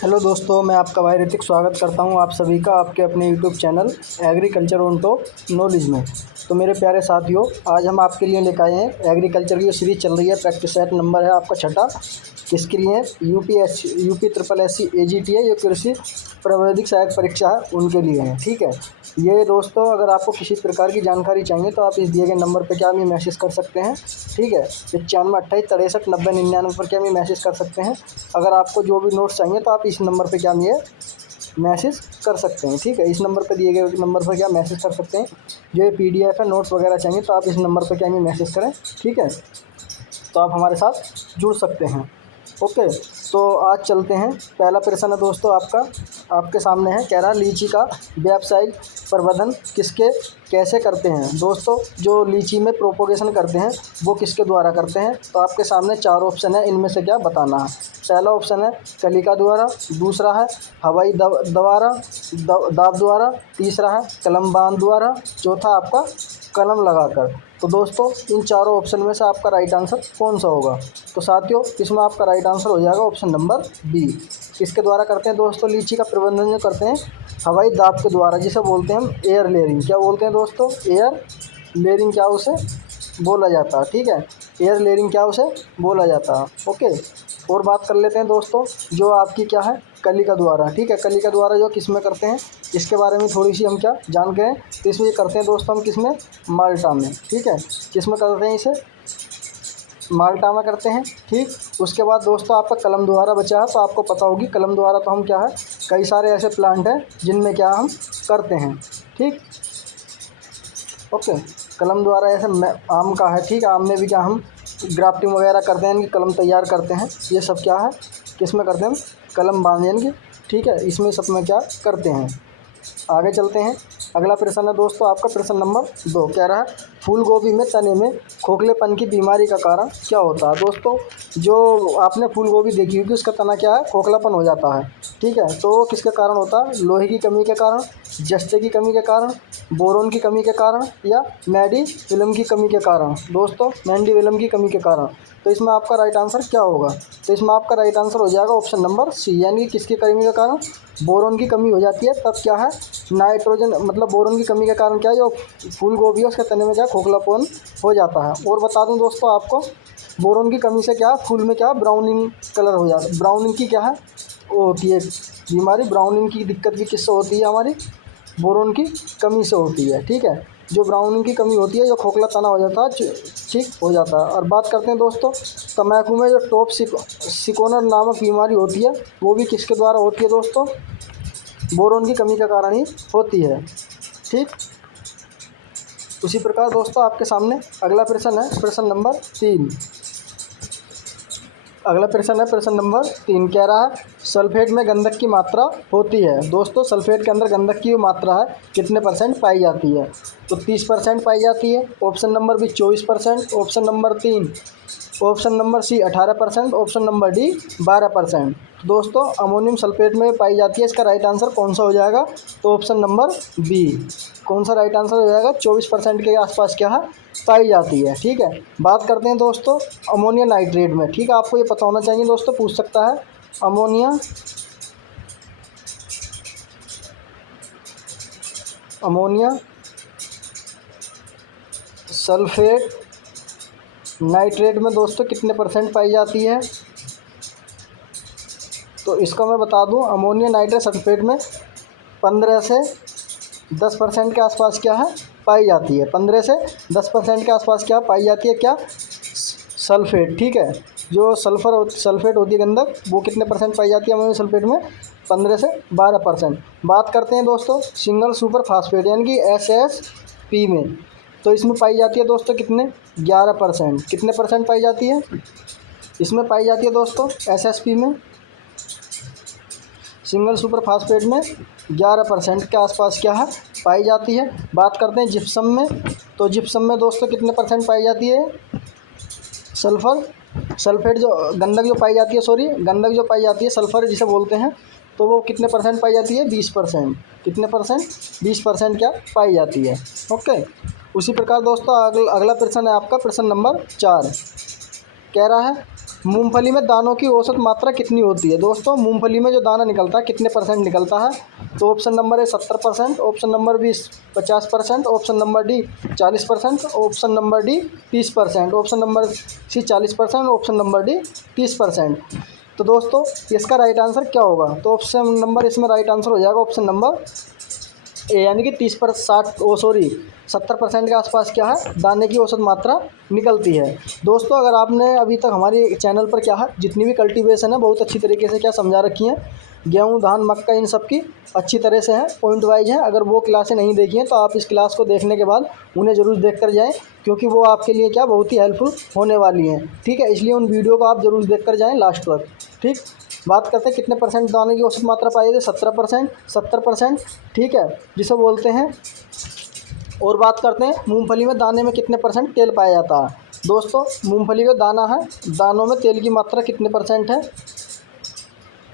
Hello दोस्तों, मैं आपका भाई ऋतिक स्वागत करता हूं आप सभी का आपके अपने YouTube channel agriculture on top knowledge में। तो मेरे प्यारे साथियों, आज हम आपके लिए लेकर आए हैं एग्रीकल्चर की जो सीरीज़ चल रही है। प्रैक्टिस सेट नंबर है आपका 6। किसके लिए है? UP triple S C AGT है, ये कृषि प्रावैधिक सहायक परीक्षा है, उनके लिए है। ठीक है, ये दोस्तों अगर आपको किसी प्रकार की जानकारी चाहिए तो आप इस दिए गए नंबर पर क्या हमें मैसेज कर सकते हैं। ठीक है, 9528 63 90 99 पर क्या हमें मैसेज कर सकते हैं। अगर आपको जो भी नोट्स चाहिए तो आप इस नंबर पे क्या ये मैसेज कर सकते हैं। ठीक है, इस नंबर पे दिए गए नंबर पर क्या मैसेज कर सकते हैं। जो ये PDF है, नोट्स वगैरह चाहिए तो आप इस नंबर पे क्या ये मैसेज करें। ठीक है, तो आप हमारे साथ जुड़ सकते हैं। ओके, तो आज चलते हैं। पहला प्रश्न है दोस्तों आपके सामने है। कह रहा लीची का व्यावसायिक प्रबंधन कैसे करते हैं। दोस्तों, जो लीची में प्रोपोगेशन करते हैं वो किसके द्वारा करते हैं। तो आपके सामने 4 ऑप्शन है, इनमें से क्या बताना है। पहला ऑप्शन है कलिका द्वारा, दूसरा है हवाई दाब द्वारा, तीसरा है कलम बांध द्वारा, चौथा आपका कलम लगाकर। तो दोस्तों, इन चारों ऑप्शन में से आपका राइट आंसर कौन सा होगा। तो साथियों, इसमें आपका राइट आंसर हो जाएगा ऑप्शन नंबर बी। किसके द्वारा करते हैं दोस्तों लीची का प्रबंधन जो करते हैं, हवाई दाब के द्वारा, जिसे बोलते हैं हम एयर लेयरिंग। क्या बोलते हैं दोस्तों? एयर लेयरिंग क्या उसे बोला जाता है। ठीक है, एयर लेयरिंग क्या उसे बोला जाता है। ओके, और बात कर लेते हैं दोस्तों, जो आपकी क्या है कलिका द्वारा। ठीक है, कलिका द्वारा जो किस में करते हैं, इसके बारे में थोड़ी सी हम क्या जान गए। तो इसमें ये करते हैं दोस्तों हम किस में, माल्टा में। ठीक है, किस में करते हैं इसे, माल्टा में करते हैं। ठीक, उसके बाद दोस्तों आपका कलम द्वारा बचा है। तो आपको पता होगी कलम द्वारा तो हम क्या है, कई सारे ऐसे प्लांट हैं जिनमें क्या हम करते हैं। ठीक, ओके, कलम द्वारा ऐसे आम का है। ठीक, आम में भी क्या हम ग्राफ्टिंग वगैरह करते हैं, इनकी कलम तैयार करते हैं। ये सब क्या है, किस में करते हैं हम, कलम बांध इनकी। ठीक है, इसमें सब में क्या करते हैं। आगे चलते हैं। अगला प्रश्न है दोस्तों आपका प्रश्न नंबर 2। कह रहा है फूल गोभी में तने में खोखलेपन की बीमारी का कारण क्या होता है। दोस्तों, जो आपने फूल गोभी देखी होगी उसका तना क्या है, खोखलापन हो जाता है। ठीक है, तो वो किसके कारण होता है, लोहे की कमी के कारण, जस्ते की कमी के कारण, बोरोन की कमी के कारण, या मैंडी-विलम की कमी के कारण। दोस्तों, मैंडी-विलम की कमी के कारण। तो इसमें आपका राइट आंसर क्या होगा। तो इसमें आपका राइट आंसर हो जाएगा ऑप्शन नंबर सी, यानी किसकी कमी के कारण, बोरोन की कमी हो जाती है। तब क्या है, नाइट्रोजन मतलब बोरोन की कमी के कारण क्या है, जो फूल गोभी है उसके तने में क्या खोखलापन हो जाता है। और बता दूं दोस्तों आपको, बोरोन की कमी से क्या फूल में क्या ब्राउनिंग कलर हो जाता है। ब्राउनिंग की क्या है वो होती है बीमारी। ब्राउनिंग की दिक्कत भी किससे होती है, हमारी बोरोन की कमी से होती है। ठीक है, जो ब्राउनिंग की कमी होती है, जो खोखला तना हो जाता है, ठीक हो जाता है। और बात करते हैं दोस्तों, तम्बाकू में जो टॉप सिकोनर नामक बीमारी होती है, वो भी किसके द्वारा होती है दोस्तों, बोरोन की कमी के कारण ही होती है। ठीक, उसी प्रकार दोस्तों आपके सामने अगला प्रश्न है प्रश्न नंबर 3। अगला प्रश्न है प्रश्न नंबर 3। कह रहा है सल्फेट में गंधक की मात्रा होती है। दोस्तों, सल्फेट के अंदर गंधक की मात्रा है कितने % पाई जाती है। तो 30% पाई जाती है। Option number B 24%, option number 3, option number C 18%, option number D 12%। दोस्तों, अमोनियम सल्फेट में पाई जाती है। इसका राइट आंसर कौन सा हो जाएगा। तो ऑप्शन नंबर बी। कौन सा राइट आंसर हो जाएगा, 24% के आसपास क्या है पाई जाती है। ठीक है, बात करते हैं दोस्तों अमोनिया नाइट्रेट में। ठीक है, आपको ये पता होना चाहिए दोस्तों, पूछ सकता है अमोनिया सल्फेट नाइट्रेट में दोस्तों कितने % पाई जाती है। तो इसका मैं बता दूं, अमोनिया नाइट्रेट सल्फेट में 15 से 10% के आसपास क्या है पाई जाती है। 15 से 10% के आसपास क्या पाई जाती है, क्या सल्फेट। ठीक है, जो सल्फेट होती है गंधक, वो कितने % पाई जाती है अमोनियम सल्फेट में, 15 से 12%। बात करते हैं दोस्तों सिंगल सुपर फास्फेट यानी कि SSP में। तो इसमें पाई जाती है दोस्तों कितने, 11%। कितने % पाई जाती है, इसमें पाई जाती है दोस्तों SSP में, सिंगल सुपर फास्फेट में 11% के आसपास क्या है पाई जाती है। बात करते हैं जिप्सम में। तो जिप्सम में दोस्तों कितने % पाई जाती है, सल्फेट जो गंधक जो पाई जाती है, गंधक जो पाई जाती है सल्फर जिसे बोलते हैं, तो वो कितने % पाई जाती है, 20%। कितने %, 20% क्या पाई जाती है। ओके, उसी प्रकार दोस्तों अगला प्रश्न है आपका प्रश्न नंबर 4। कह रहा है मूंगफली में दानों की औसत मात्रा कितनी होती है? दोस्तों मूंगफली में जो दाना निकलता है कितने परसेंट निकलता है? तो option number A 70%, option number B 50%, option number D 40%, option number D 30%, option number C 40%, option number D 30%। तो दोस्तों इसका राइट आंसर क्या होगा? तो ऑप्शन नंबर इसमें राइट आंसर हो जाएगा ऑप्शन नंबर ए, यानी कि 70% के आसपास क्या है दाने की औसत मात्रा निकलती है। दोस्तों अगर आपने अभी तक हमारे चैनल पर क्या है जितनी भी कल्टीवेशन है बहुत अच्छी तरीके से क्या समझा रखी हैं, गेहूँ धान मक्का इन सब की अच्छी तरह से है, पॉइंट वाइज है। अगर वो क्लासें नहीं देखी हैं तो आप इस क्लास को देखने के बाद उन्हें ज़रूर देख कर जाएँ, क्योंकि वो आपके लिए क्या बहुत ही हेल्पफुल होने वाली हैं। ठीक है, इसलिए उन वीडियो को आप ज़रूर देख कर जाएँ लास्ट तक। ठीक, बात करते हैं कितने परसेंट दाने की औसत मात्रा पाई जाती है? 70%। ठीक है, जिसे बोलते हैं। और बात करते हैं मूंगफली में दाने में कितने परसेंट तेल पाया जाता है? दोस्तों मूंगफली का दाना है, दानों में तेल की मात्रा कितने परसेंट है?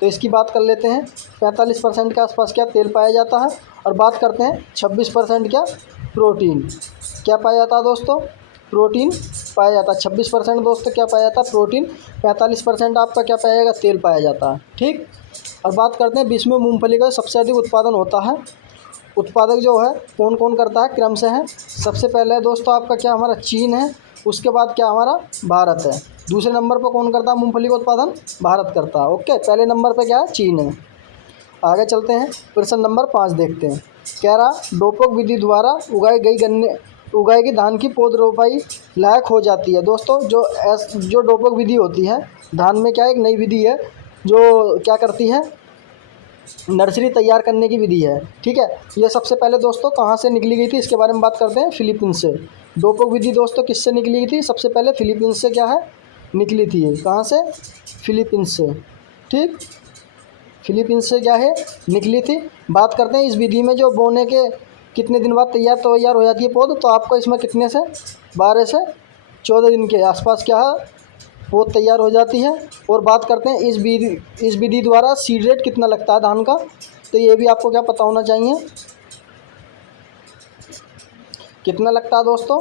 तो इसकी बात कर लेते हैं। 45% के आसपास क्या तेल पाया जाता है। और बात करते हैं 26% क्या प्रोटीन क्या पाया जाता है? दोस्तों प्रोटीन पाया जाता है 26%। दोस्तों क्या पाया जाता है? प्रोटीन। 45% आपका क्या पाया जाएगा? तेल पाया जाता है। ठीक, और बात करते हैं विश्व में मूंगफली का सबसे अधिक उत्पादन होता है। उत्पादक जो है कौन कौन करता है क्रम से है। सबसे पहले दोस्तों आपका क्या हमारा चीन है, उसके बाद क्या हमारा भारत है। दूसरे नंबर पर कौन करता है मूंगफली का उत्पादन? भारत करता है। ओके, पहले नंबर पर क्या है? चीन है। आगे चलते हैं, प्रश्न नंबर 5 देखते हैं। कह रहा डोपोक विधि द्वारा उगाई गई धान की पौध रोपाई लायक हो जाती है। दोस्तों जो डोपोक विधि होती है धान में क्या एक नई विधि है जो क्या करती है, नर्सरी तैयार करने की विधि है। ठीक है, ये सबसे पहले दोस्तों कहाँ से निकली गई थी इसके बारे में बात करते हैं। फिलीपींस से। डोपोक विधि दोस्तों किससे निकली गई थी? सबसे पहले फिलीपींस से क्या है निकली थी। कहाँ से? फिलीपींस से। ठीक, फिलीपींस से क्या है निकली थी। बात करते हैं इस विधि में जो बोने के कितने दिन बाद तैयार हो जाती है पौध। तो आपको इसमें कितने से 12 से 14 दिन के आसपास क्या है पौध तैयार हो जाती है। और बात करते हैं इस विधि द्वारा सीड रेट कितना लगता है धान का। तो ये भी आपको क्या पता होना चाहिए, कितना लगता है दोस्तों?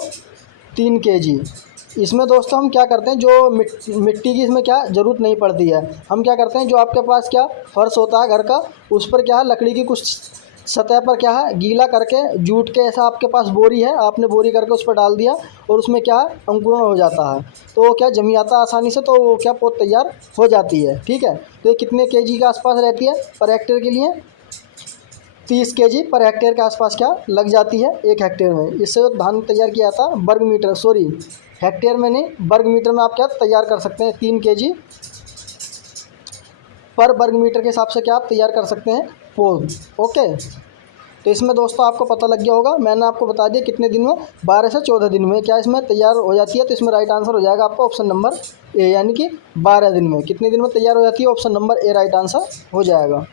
3 kg। इसमें दोस्तों हम क्या करते हैं जो मिट्टी की इसमें क्या ज़रूरत नहीं पड़ती है। हम क्या करते हैं जो आपके पास क्या फर्श होता है घर का, उस पर क्या है लकड़ी की कुछ सतह पर क्या है गीला करके जूट के ऐसा आपके पास बोरी है, आपने बोरी करके उस पर डाल दिया और उसमें क्या है अंकुरण हो जाता है। तो वो क्या जम जाता है आसानी से, तो वो क्या पौध तैयार हो जाती है। ठीक है, तो ये कितने kg के आसपास रहती है पर हेक्टेयर के लिए? 30 kg पर हेक्टेयर के आसपास क्या लग जाती है 1 हेक्टेयर में। इससे जो धान तैयार किया था वर्ग मीटर, सॉरी हेक्टेयर में नहीं, वर्ग मीटर में आप क्या तैयार कर सकते हैं 3 kg पर वर्ग मीटर के हिसाब से क्या आप तैयार कर सकते हैं पौध। ओके, तो इसमें दोस्तों आपको पता लग गया होगा, मैंने आपको बता दिया कितने दिन में, 12 से 14 दिन में क्या इसमें तैयार हो जाती है। तो इसमें राइट आंसर हो जाएगा आपका ऑप्शन नंबर ए, यानी कि 12 दिन में। कितने दिन में तैयार हो जाती है? ऑप्शन नंबर ए राइट आंसर हो जाएगा।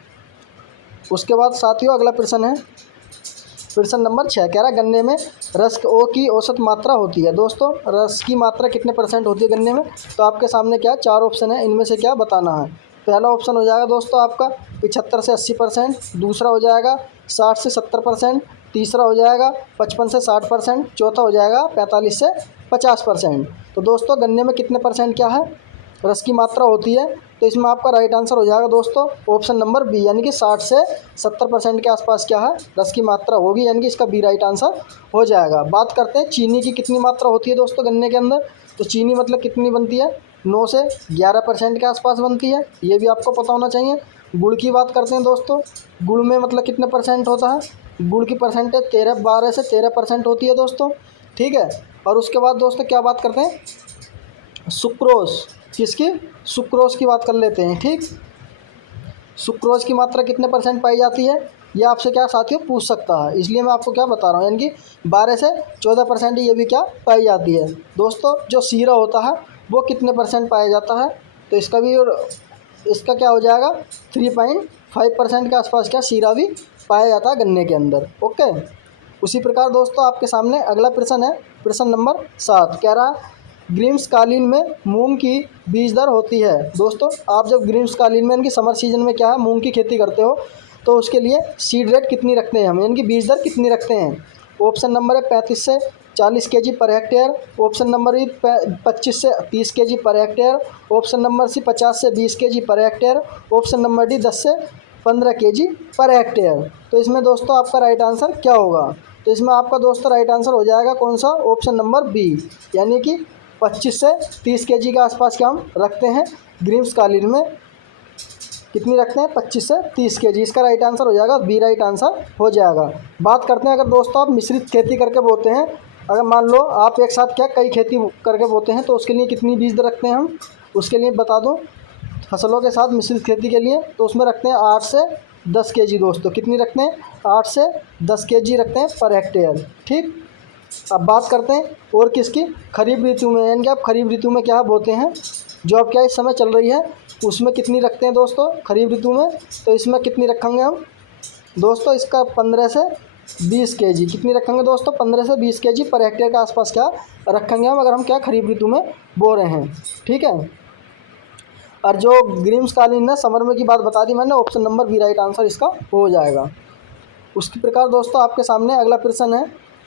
उसके बाद साथियों अगला प्रश्न है प्रश्न नंबर 6। कह रहा गन्ने में रस ओ की औसत मात्रा होती है। दोस्तों रस की मात्रा कितने परसेंट होती है गन्ने में? तो आपके सामने क्या 4 ऑप्शन है, इनमें से क्या बताना है। पहला ऑप्शन हो जाएगा दोस्तों आपका 75 से 80%, दूसरा हो जाएगा 60 से 70%, तीसरा हो जाएगा 55 से 60%, चौथा हो जाएगा 45 से 50%। तो दोस्तों गन्ने में कितने परसेंट क्या है रस की मात्रा होती है? तो इसमें आपका राइट आंसर हो जाएगा दोस्तों ऑप्शन नंबर बी, यानी कि 60 से 70% के आसपास क्या है रस की मात्रा होगी, यानी कि इसका बी राइट आंसर हो जाएगा। बात करते हैं चीनी की कितनी मात्रा होती है दोस्तों गन्ने के अंदर। तो चीनी मतलब कितनी बनती है? 9 से 11% के आसपास बनती है, ये भी आपको पता होना चाहिए। गुड़ की बात करते हैं दोस्तों, गुड़ में मतलब कितने परसेंट होता है? गुड़ की परसेंटेज 12 से 13% होती है दोस्तों। ठीक है, और उसके बाद दोस्तों क्या बात करते हैं सुक्रोज, किसकी? सुक्रोज की बात कर लेते हैं। ठीक, सुक्रोज की मात्रा कितने परसेंट पाई जाती है ये आपसे क्या साथियों पूछ सकता है, इसलिए मैं आपको क्या बता रहा हूँ, यानी कि 12 से 14% ये भी क्या पाई जाती है। दोस्तों जो सीरा होता है वो कितने परसेंट पाया जाता है? तो इसका क्या हो जाएगा 3.5% के आसपास क्या सीरा भी पाया जाता है गन्ने के अंदर। ओके, उसी प्रकार दोस्तों आपके सामने अगला प्रश्न है प्रश्न नंबर 7। कह रहा ग्रीष्मकालीन में मूंग की बीज दर होती है। दोस्तों आप जब ग्रीष्मकालीन में यानी कि समर सीजन में क्या है मूंग की खेती करते हो तो उसके लिए सीड रेट कितनी रखते हैं हम, यानी कि बीज दर कितनी रखते हैं। ऑप्शन नंबर है 35 से 40 KG per hectare. Option number B 25 से 30 KG per hectare. Option number सी 50 से 20 KG per hectare. Option number D 10 से 15 केजी पर हेक्टेयर। तो इसमें दोस्तों आपका राइट आंसर क्या होगा? तो इसमें आपका दोस्तों राइट आंसर हो जाएगा कौन सा? ऑप्शन नंबर बी, यानी कि 25 से 30 केजी के आसपास क्या हम रखते हैं ग्रीम्स कालीन में, कितनी रखते हैं? 25 से 30 केजी। इसका राइट आंसर हो जाएगा बी, राइट आंसर हो जाएगा। बात करते हैं अगर दोस्तों आप मिश्रित खेती करके बोते हैं, अगर मान लो आप एक साथ क्या कई खेती करके बोते हैं तो उसके लिए कितनी बीज रखते हैं हम? उसके लिए बता दूं, फसलों के साथ मिश्रित खेती के लिए तो उसमें रखते हैं 8 से 10 केजी दोस्तों। कितनी रखते हैं? 8 से 10 केजी रखते हैं पर हेक्टेयर। ठीक, अब बात करते हैं और किसकी? खरीफ ऋतु में, यानी कि आप खरीफ ऋतु में क्या बोते हैं, जो अब क्या इस समय चल रही है, उसमें कितनी रखते हैं दोस्तों खरीफ ऋतु में? तो इसमें कितनी रखेंगे हम दोस्तों? इसका 15 से 20 केजी। कितनी रखेंगे दोस्तों? 15 से 20 केजी पर हेक्टेयर के आसपास क्या रखेंगे हम, अगर हम क्या खरीफ ऋतु में बो रहे हैं। ठीक है, और जो ग्रीम्स कालीन है समर में की बात बता दी मैंने, option number B right answer इसका हो जाएगा। उसकी प्रकार दोस्तों आपके सामने अगला प्रश्न है,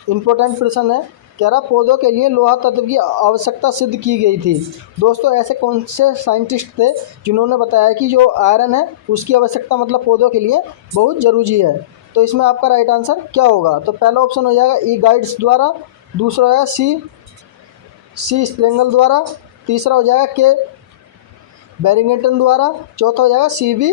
इम्पोर्टेंट प्रश्न है, कह रहा पौधों के लिए लोहा तत्व की आवश्यकता सिद्ध की गई थी। दोस्तों ऐसे कौन से साइंटिस्ट थे जिन्होंने बताया कि जो आयरन है उसकी आवश्यकता मतलब पौधों के लिए बहुत ज़रूरी है? तो इसमें आपका राइट आंसर क्या होगा? तो पहला ऑप्शन हो जाएगा ई गाइड्स द्वारा, दूसरा हो जाएगा सी स्प्रेंगल द्वारा, तीसरा हो जाएगा के बैरिंगटन द्वारा, चौथा हो जाएगा सीवी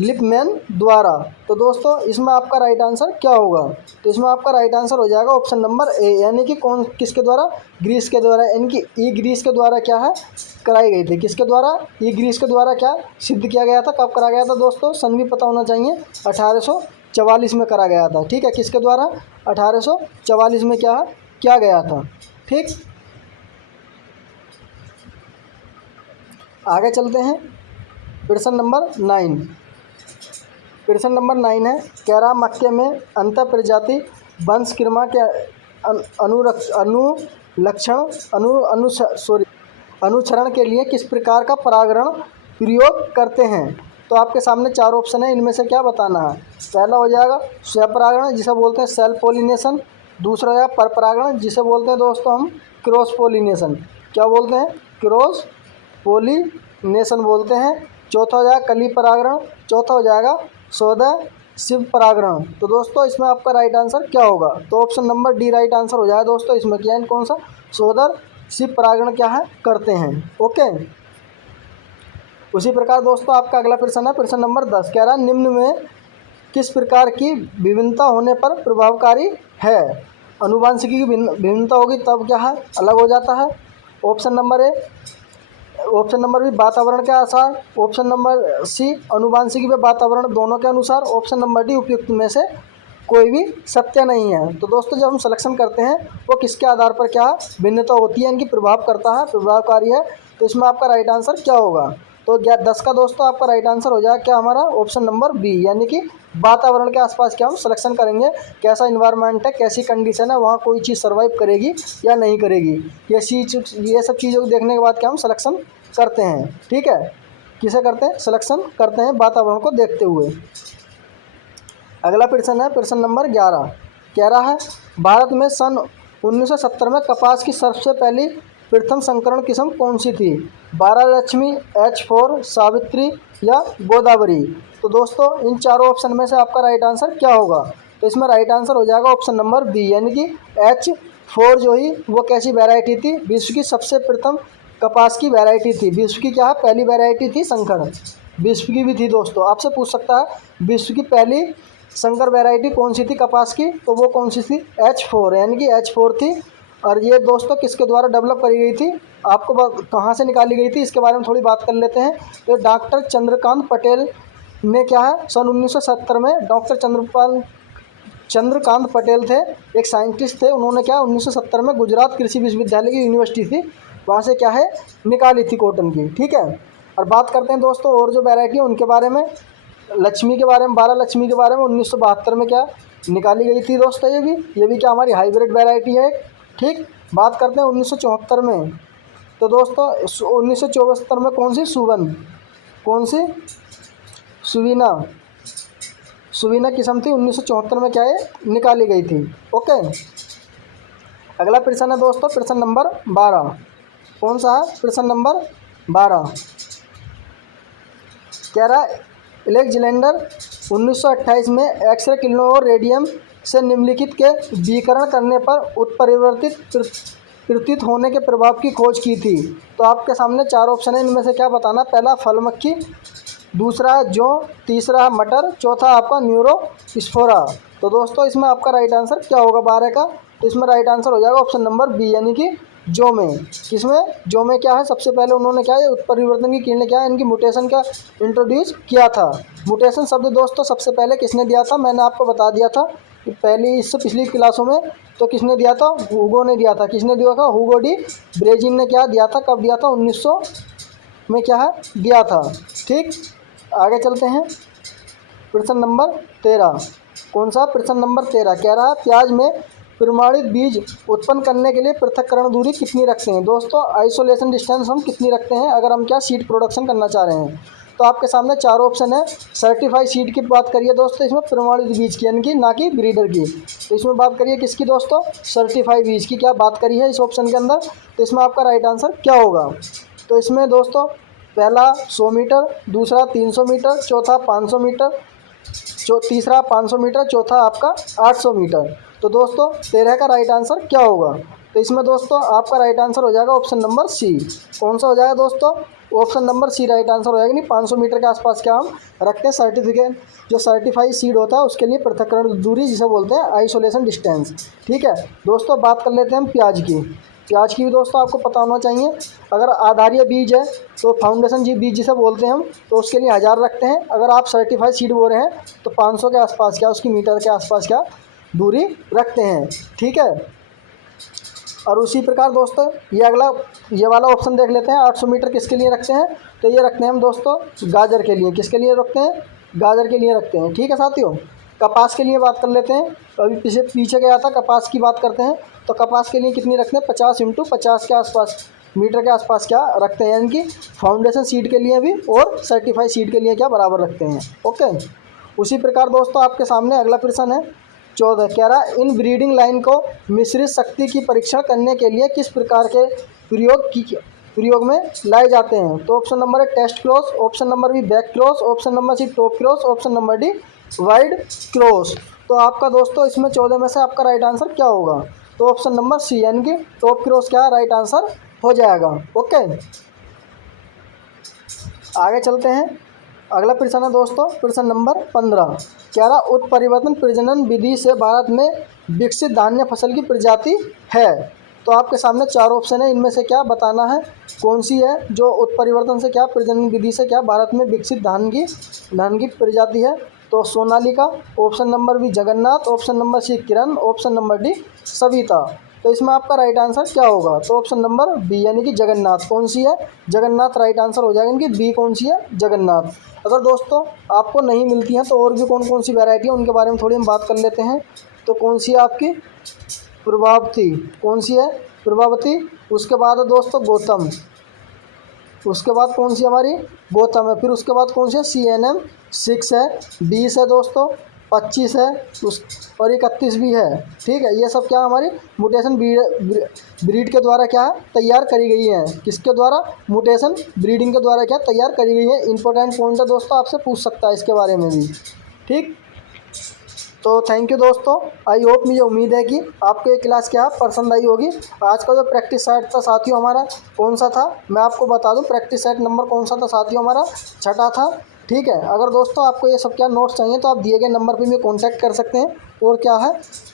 लिपमैन द्वारा। तो दोस्तों इसमें आपका राइट आंसर क्या होगा? तो इसमें आपका राइट आंसर हो जाएगा ऑप्शन नंबर ए, यानी कि कौन किसके द्वारा? ग्रीस के द्वारा, यानी कि ई ग्रीस के द्वारा क्या है कराई गई थी। किसके द्वारा? ई ग्रीस के द्वारा क्या सिद्ध किया गया था? कब करा गया था दोस्तों? सन भी पता होना चाहिए, 1844 में करा गया था। ठीक है, किसके द्वारा? 1844 में क्या किया गया था। ठीक, आगे चलते हैं। प्रश्न नंबर 9, प्रश्न नंबर 9 है, कह रहा मक्के में अंतर प्रजाति वंशक्रमा के अनुसरण के लिए किस प्रकार का परागण प्रयोग करते हैं? तो आपके सामने 4 ऑप्शन है, इनमें से क्या बताना है? पहला हो जाएगा स्वपरागण जिसे बोलते हैं सेल्फ पोलिनेशन, दूसरा हो जाएगा परपरागण जिसे बोलते हैं दोस्तों हम क्रॉस पोलिनेशन। क्या बोलते हैं? क्रॉस पोलिनेशन बोलते हैं। चौथा हो जाएगा कली परागण, चौथा हो जाएगा सौदह शिव परागण। तो दोस्तों इसमें आपका राइट आंसर क्या होगा? तो option number D right answer हो जाएगा दोस्तों। इसमें क्या है, कौन सा? सौदर शिव परागण क्या है करते हैं। ओके, उसी प्रकार दोस्तों आपका अगला प्रश्न है, प्रश्न नंबर 10, कह रहा निम्न में किस प्रकार की विभिन्नता होने पर प्रभावकारी है? अनुवांशिकी की विभिन्नता होगी तब क्या है अलग हो जाता है। Option number A, option number B वातावरण के अनुसार, ऑप्शन नंबर सी अनुवांशिकी व वातावरण दोनों के अनुसार, ऑप्शन नंबर डी उपयुक्त में से कोई भी सत्य नहीं है। तो दोस्तों जब हम सिलेक्शन करते हैं वो किसके आधार पर क्या भिन्नता होती है, इनकी प्रभाव करता है, प्रभावकारी है। तो इसमें आपका राइट आंसर क्या होगा? तो 10 का दोस्तों आपका राइट आंसर हो जाएगा क्या हमारा? ऑप्शन नंबर बी, यानी कि वातावरण के आसपास क्या हम सिलेक्शन करेंगे, कैसा इन्वायरमेंट है, कैसी कंडीशन है, वहाँ कोई चीज़ सर्वाइव करेगी या नहीं करेगी, ये सब चीज़ों को देखने के बाद क्या हम सिलेक्शन करते हैं। ठीक है, किसे करते हैं? सिलेक्शन करते हैं वातावरण को देखते हुए। अगला प्रश्न है, प्रश्न नंबर 11, कह रहा है भारत में सन 1970 में कपास की सबसे पहली प्रथम संकरण किस्म कौन सी थी? 12 लक्ष्मी, H4, सावित्री या गोदावरी? तो दोस्तों इन चारों ऑप्शन में से आपका राइट आंसर क्या होगा? तो इसमें राइट आंसर हो जाएगा ऑप्शन नंबर बी, यानी कि H4 जो ही वो कैसी वैरायटी थी? विश्व की सबसे प्रथम कपास की वैरायटी थी। विश्व की क्या है? पहली वैरायटी थी संकर, विश्व की भी थी दोस्तों। आपसे पूछ सकता है विश्व की पहली संकर वैरायटी कौन सी थी कपास की? तो वो कौन सी थी? H4, यानी कि H4 थी। और ये दोस्तों किसके द्वारा डेवलप करी गई थी? आपको कहाँ से निकाली गई थी इसके बारे में थोड़ी बात कर लेते हैं। तो डॉक्टर चंद्रकांत पटेल ने क्या है सन 1970 में डॉक्टर चंद्रकांत पटेल थे, एक साइंटिस्ट थे। उन्होंने क्या 1970 में गुजरात कृषि विश्वविद्यालय की यूनिवर्सिटी थी, वहाँ से क्या है निकाली थी कॉटन की। ठीक है, और बात करते हैं दोस्तों और जो वैरायटी है उनके बारे में। लक्ष्मी के बारे में, 12 लक्ष्मी के बारे में 1972 में क्या निकाली गई थी दोस्तों, ये भी क्या हमारी हाइब्रिड वैरायटी है। ठीक, बात करते हैं 1974 में। तो दोस्तों 1974 में कौन सी सुवीना किस्म थी 1974 में क्या है निकाली गई थी। ओके, अगला प्रश्न है दोस्तों प्रश्न नंबर 12। कौन सा है? प्रश्न नंबर 12 कह रहा है अलेक्जेंडर 1928 में एक्सरे किरणों और रेडियम से निम्नलिखित के विकिरण करने पर उत्परिवर्तित प्रतीत होने के प्रभाव की खोज की थी। तो आपके सामने 4 ऑप्शन है, इनमें से क्या बताना? पहला फल मक्खी, दूसरा है जौ, तीसरा है मटर, चौथा आपका न्यूरोस्पोरा। तो दोस्तों इसमें आपका राइट आंसर क्या होगा 12 का? तो इसमें राइट आंसर हो जाएगा ऑप्शन नंबर बी, यानी कि जौ में। किसमें? जौ में क्या है? सबसे पहले उन्होंने क्या है उत्परिवर्तन की किरणें क्या है इनकी म्यूटेशन का इंट्रोड्यूस किया था। म्यूटेशन शब्द दोस्तों सबसे पहले किसने दिया था? मैंने आपको बता दिया था कि पहली इससे पिछली क्लासों में। तो किसने दिया था? हुगो ने दिया था। किसने दिया था? हुगो डी ब्रेजिन ने क्या दिया था? कब दिया था? 1900 में क्या है दिया था। ठीक, आगे चलते हैं। प्रश्न नंबर 13। कौन सा? प्रश्न नंबर 13 कह रहा है प्याज में प्रमाणित बीज उत्पन्न करने के लिए पृथक्करण दूरी कितनी रखते हैं? दोस्तों आइसोलेशन डिस्टेंस हम कितनी रखते हैं अगर हम क्या सीड प्रोडक्शन करना चाह रहे हैं? तो आपके सामने 4 ऑप्शन है। सर्टिफाइड सीड की बात करिए दोस्तों, इसमें प्रमाणित बीज की, यानी कि ना कि ब्रीडर की। तो इसमें बात करिए किसकी दोस्तों? सर्टिफाइड बीज की क्या बात करी है इस ऑप्शन के अंदर? तो इसमें आपका राइट आंसर क्या होगा? तो इसमें दोस्तों पहला 100 मीटर, दूसरा 300 मीटर, चौथा 500 मीटर, तीसरा 500 मीटर, चौथा आपका 800 मीटर। तो दोस्तों 13 का राइट आंसर क्या होगा? तो इसमें दोस्तों आपका राइट आंसर हो जाएगा ऑप्शन नंबर सी। कौन सा हो जाएगा दोस्तों? Option number C right answer हो जाएगा। नहीं, 500 मीटर के आसपास क्या हम रखते हैं सर्टिफिकेट जो सर्टिफाइड सीड होता है उसके लिए पृथक्करण दूरी जिसे बोलते हैं आइसोलेशन डिस्टेंस। ठीक है दोस्तों, बात कर लेते हैं हम प्याज की। प्याज की भी दोस्तों आपको पता होना चाहिए। अगर आधारीय बीज है तो फाउंडेशन बीज जिसे बोलते हैं हम, तो उसके लिए 1000 रखते हैं। अगर आप सर्टिफाइड सीड बो रहे हैं तो 500 के आसपास क्या उसकी मीटर के आसपास क्या दूरी रखते हैं। ठीक है, और उसी प्रकार दोस्तों ये वाला ऑप्शन देख लेते हैं। 800 मीटर किसके लिए रखते हैं? तो ये रखते हैं हम दोस्तों गाजर के लिए। किसके लिए रखते हैं? गाजर के लिए रखते हैं। ठीक है साथियों, कपास के लिए बात कर लेते हैं। अभी पीछे गया था, कपास की बात करते हैं। तो कपास के लिए कितनी रखते हैं? 50 × 50 के आसपास मीटर के आसपास क्या रखते हैं, यानी कि फाउंडेशन सीड के लिए भी और सर्टिफाइड सीड के लिए क्या बराबर रखते हैं। ओके, उसी प्रकार दोस्तों आपके सामने अगला प्रश्न है 14 कह रहा है इन ब्रीडिंग लाइन को मिश्रित शक्ति की परीक्षण करने के लिए किस प्रकार के प्रयोग में लाए जाते हैं? तो ऑप्शन नंबर है test cross, option number B back cross, option number C top cross, option number D wide cross. तो आपका दोस्तों इसमें 14 में से आपका राइट आंसर क्या होगा? तो ऑप्शन नंबर सी, यानी कि टॉप क्रॉस क्या राइट आंसर हो जाएगा। ओके, आगे चलते हैं। अगला प्रश्न है दोस्तों प्रश्न नंबर 15 कह रहा उत्परिवर्तन प्रजनन विधि से भारत में विकसित धान्य फसल की प्रजाति है। तो आपके सामने 4 ऑप्शन है, इनमें से क्या बताना है कौन सी है जो उत्परिवर्तन से क्या प्रजनन विधि से क्या भारत में विकसित धान की प्रजाति है? तो Sonalika, option number B Jagannath, option number C Kiran, option number D Savita. तो इसमें आपका राइट आंसर क्या होगा? तो ऑप्शन नंबर बी, यानी कि जगन्नाथ। कौन सी है? जगन्नाथ राइट आंसर हो जाएगा, इनकी बी कौन सी है? जगन्नाथ। अगर दोस्तों आपको नहीं मिलती हैं तो और भी कौन कौन सी वैरायटी है उनके बारे में थोड़ी हम बात कर लेते हैं। तो कौन सी है आपकी? प्रभावती। कौन सी है? प्रभावती। उसके बाद है दोस्तों गौतम। उसके बाद कौन सी हमारी? गौतम है। फिर उसके बाद कौन सी है? CNM 6 है, 20 है दोस्तों, 25 है और 31 भी है। ठीक है, ये सब क्या हमारी म्यूटेशन ब्रीड के द्वारा क्या है तैयार करी गई है। किसके द्वारा? म्यूटेशन ब्रीडिंग के द्वारा क्या तैयार करी गई है। इंपॉर्टेंट पॉइंट है दोस्तों, आपसे पूछ सकता है इसके बारे में भी। ठीक, तो थैंक यू दोस्तों। आई होप, मुझे उम्मीद है कि आपको ये क्लास क्या पसंद आई होगी। आज का जो प्रैक्टिस सेट था साथियों हमारा कौन सा था मैं आपको बता दूं। प्रैक्टिस सेट नंबर कौन सा था साथियों? हमारा 6ठा था। ठीक है, अगर दोस्तों आपको ये सब क्या नोट्स चाहिए तो आप दिए गए नंबर पे भी कॉन्टैक्ट कर सकते हैं और क्या है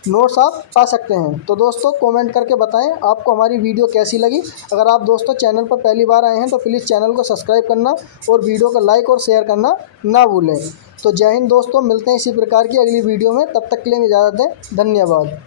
नोट्स आप पा सकते हैं। तो दोस्तों कमेंट करके बताएं आपको हमारी वीडियो कैसी लगी। अगर आप दोस्तों चैनल पर पहली बार आए हैं तो प्लीज़ चैनल को सब्सक्राइब करना और वीडियो को लाइक और शेयर करना ना भूलें। तो जय हिंद दोस्तों, मिलते हैं इसी प्रकार की अगली वीडियो में। तब तक के लिए इजाज़त दें, धन्यवाद।